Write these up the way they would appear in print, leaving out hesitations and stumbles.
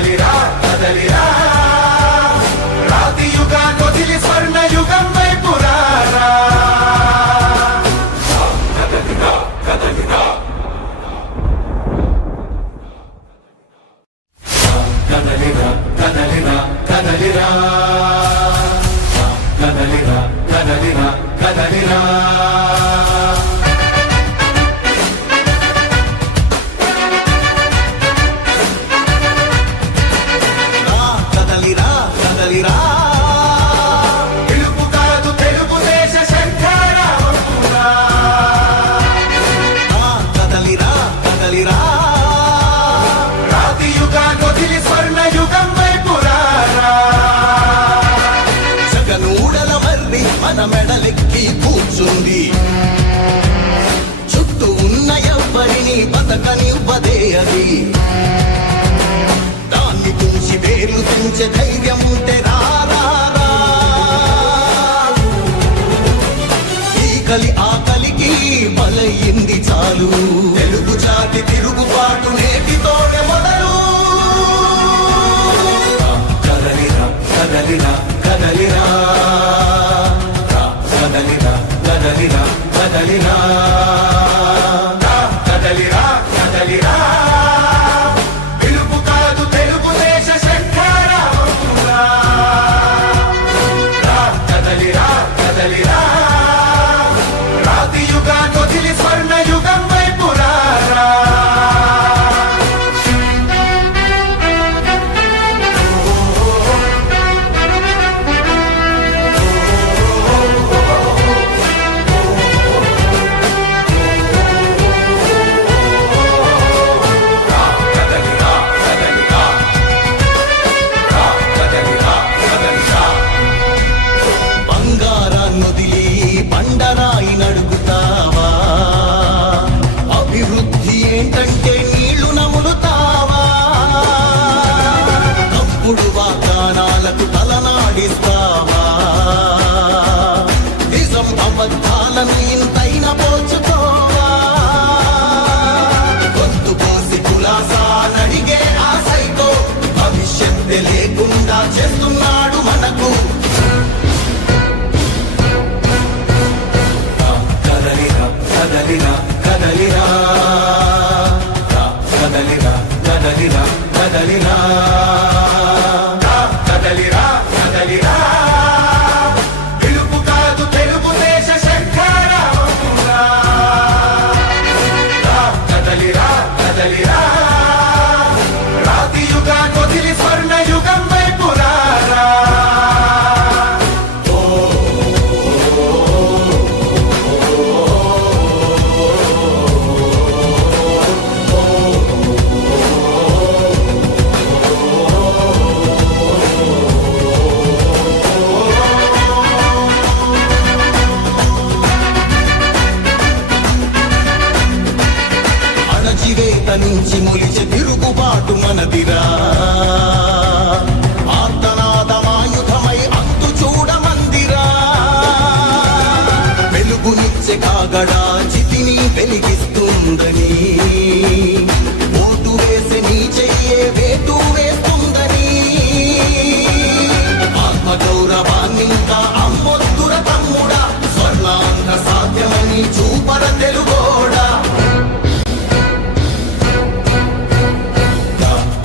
కదలిరా కదలిరా రాతి యుగాన్ని వదిలి స్వర్ణ యుగం వైపు రారా కదలిరా కదలిరా కదలిరా కదలిరా కదలిరా కదలిరా కదలిరా కదలిరా పిలుపు కాదు తెలుగుదేశ శంఖారావమురా కదలిరా కదలిరా రాతి యుగాన్ని వదిలి స్వర్ణ యుగం వైపు రారా జగనూడల మర్రి మన మెడలెక్కి కూర్చుంది చుట్టూ ఉన్న ఎవ్వరిని బతకనివ్వదే అది దాన్ని తుంచి వేర్లు తుంచే ధైర్యం ఉంటే కలి ఆకలికి బలయింది చాలు తెలుగు జాతి తిరుగుబాటు నేటితోనే మొదలు కదలిరా కదలిరా కదలిరా కదలిరా కదలిరా కదలిరా కదలిరా కదలిరా పిలుపు కాదు తెలుగుదేశ శంఖారావమురా కదలిరా కదలిరా రాతి యుగాన్ని వదిలి స్వర్ణ యుగం వైపు రారా బంగారాన్నొదిలి బండరాయి నడుగుతావా అభివృద్ధి ఏంటంటే నీళ్లు నములుతావా తప్పుడు వాగ్దానాలకు తలనాడిస్తావా నిజం అబద్ధాలను ఇంతైనా పోల్చుకోవా గొంతు పోసి కులాసా నడిగే ఆశతో భవిష్యత్తు లేకుండా చేస్తున్నాడు మనకు కదలిరా కదలిరా కదలిరా కదలిరా కదలిరా కదలిరా కదలిరా పిలుపు కాదు తెలుగుదేశ శంఖారావమురా కదలిరా కదలిరా రాతి యుగాన్ని వదిలి స్వర్ణ యుగం వైపు రారా అణచివేత నుంచి మొలిచే తిరుగుబాటు మనదిరా ఆర్తనాదమాయుధమై అంతు చూడమందిరా వెలుగునిచ్చే కాగడా చితిని వెలిగిస్తుందని ఓటు వేసి నీ చెయ్యే వేటు వేస్తుందని ఆత్మగౌరవాన్నింకా అమ్మొద్దుర తమ్ముడా స్వర్ణాంధ్ర సాధ్యమని చూపర తెలుగోడా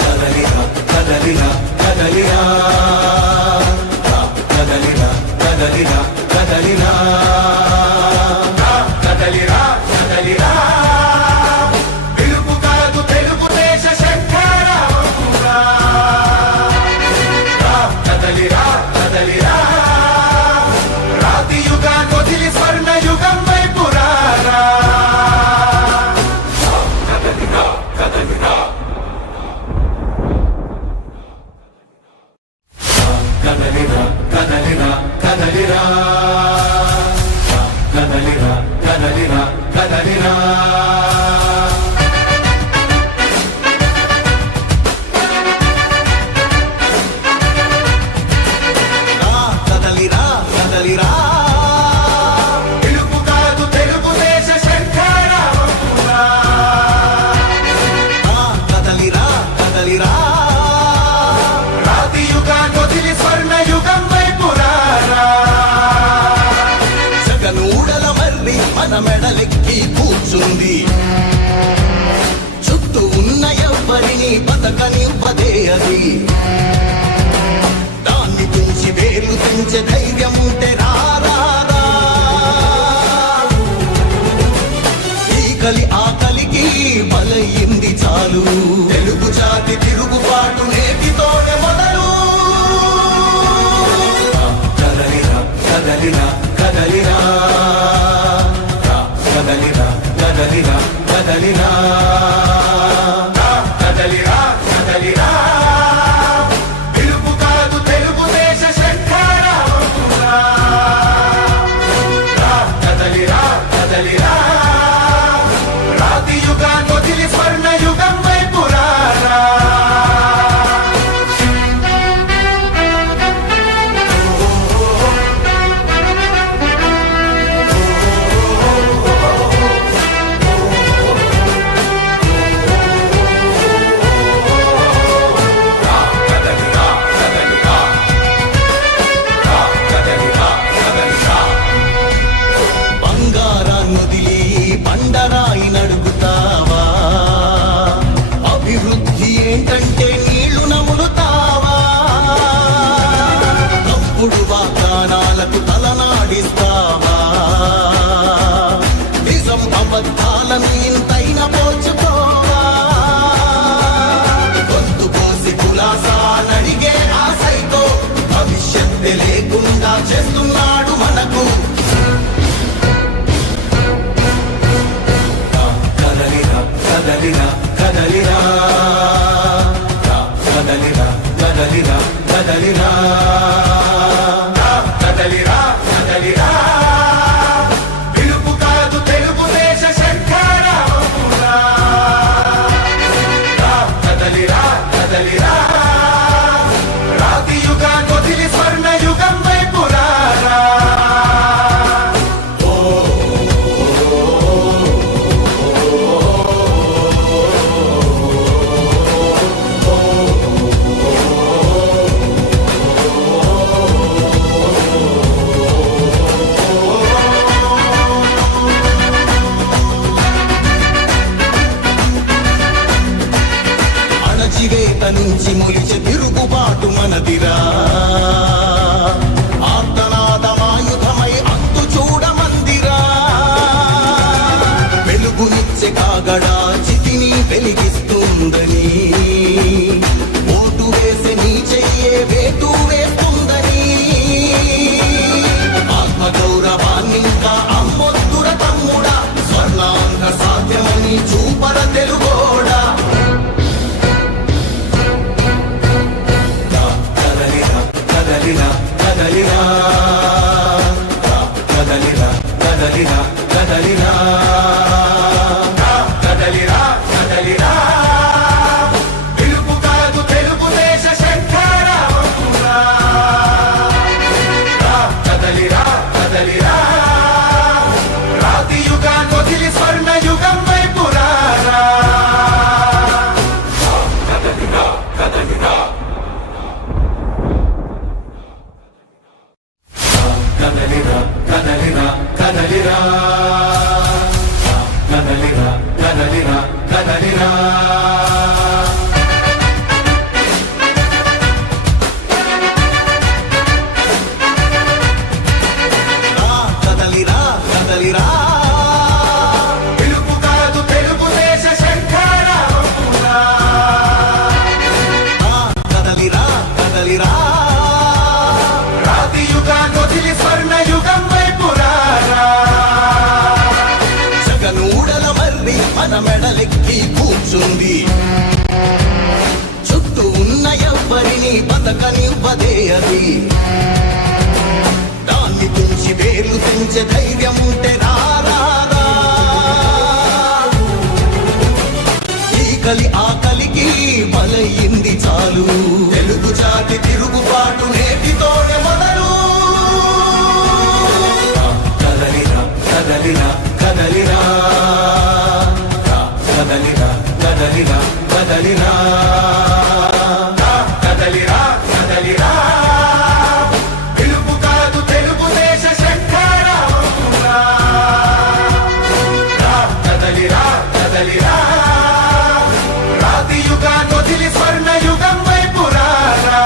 కదలిరా కదలిరా కదలిరా కదలిరా కదలిరా కదలిరా కదలిరా పిలుపు కాదు తెలుగుదేశ శంఖారావమురా కదలిరా కదలిరా రాతి యుగాన్ని వదిలి స్వర్ణ యుగం వైపు రారా కదలిరా కదలిరా కదలిరా కదలిరా కదలిరా కదలిరా కదలిరా కదలిరా కదలిరా కదలిరా పిలుపు కాదు తెలుగుదేశ శంఖారావమురా కదలిరా కదలిరా బతకనివ్వదే అది. దాన్ని తుంచి వేలు తుంచే ధైర్యం ఉంటే రారారా. ఆకలికి బలయింది చాలు. తెలుగు జాతి తిరుగుబాటు నేటితోనే మొదలు. కదలిరా కదలిరా కదలిరా కదలిరా కదలిరా కదలిరా కదలిరా కదలిరా పిలుపు కాదు తెలుగుదేశ శంఖారావమురా. కదలిరా కదలిరా రాతి యుగాన్ని వదిలి స్వర్ణ యుగం వైపు రారా. బంగారాన్నొదిలి బండరాయి నడుగుతావా? అభివృద్ధి ఏంటంటే నీళ్లు నములుతావా? తప్పుడు వాగ్దానాలకు తలనాడిస్తావా? నిజం అబద్ధాలను ఇంతైన పోచుకోవా? గొంతు కోసి కులాసా నడిగే ఆశతో భవిష్యత్తు లేకుండా చేస్తున్నాడు మనకు. కదలిరా కదలిరా కదలిరా కదలిరా కదలిరా కదలిరా కదలిరా కదలిరా పిలుపు కాదు తెలుగుదేశ శంఖారావమురా. కదలిరా కదలిరా రాతి యుగాన్ని వదిలి స్వర్ణ యుగం వైపు రారా. అణచివేత నుంచి మొలిచే తిరుగుబాటు మనదిరా. ఆర్తనాదమాయుధమై అంతు చూడమందిరా. వెలుగునిచ్చే కాగడా చితిని వెలిగిస్తుందని, ఓటు వేసే నీ చెయ్యే వేటు వేస్తుందని. ఆత్మగౌరవాన్నింకా అమ్మొద్దుర తమ్ముడా. స్వర్ణాంధ్ర సాధ్యమని చూపర తెలుగోడా. కదలిరా కదలిరా కదలిరా కదలిరా కదలిరా కదలిరా కదలిరా పిలుపు కాదు తెలుగుదేశ శంఖారావమురా. కదలిరా కదలిరా రాతి యుగాన్ని వదిలి స్వర్ణ యుగం వైపు రారా. కదలిరా కదలిరా కదలిరా కదలిరా కదలిరా కదలిరా కదలిరా కదలిరా కదలిరా కదలిరా పిలుపు కాదు తెలుగుదేశ శంఖారావమురా. కదలిరా కదలిరా రాతి యుగాన్ని వదిలి స్వర్ణ యుగం వైపు రారా. జగనూడల మర్రి మన మెడలెక్కి కూర్చుంది. చుట్టూ ఉన్న ఎవ్వరిని బతకనివ్వదే అది. దాన్ని తుంచి వేలు తుంచే ధైర్యం ఉంటే రారారా. ఆకలికి బలయింది చాలు. తెలుగు జాతి తిరుగుబాటు నేటితోనే మొదలు.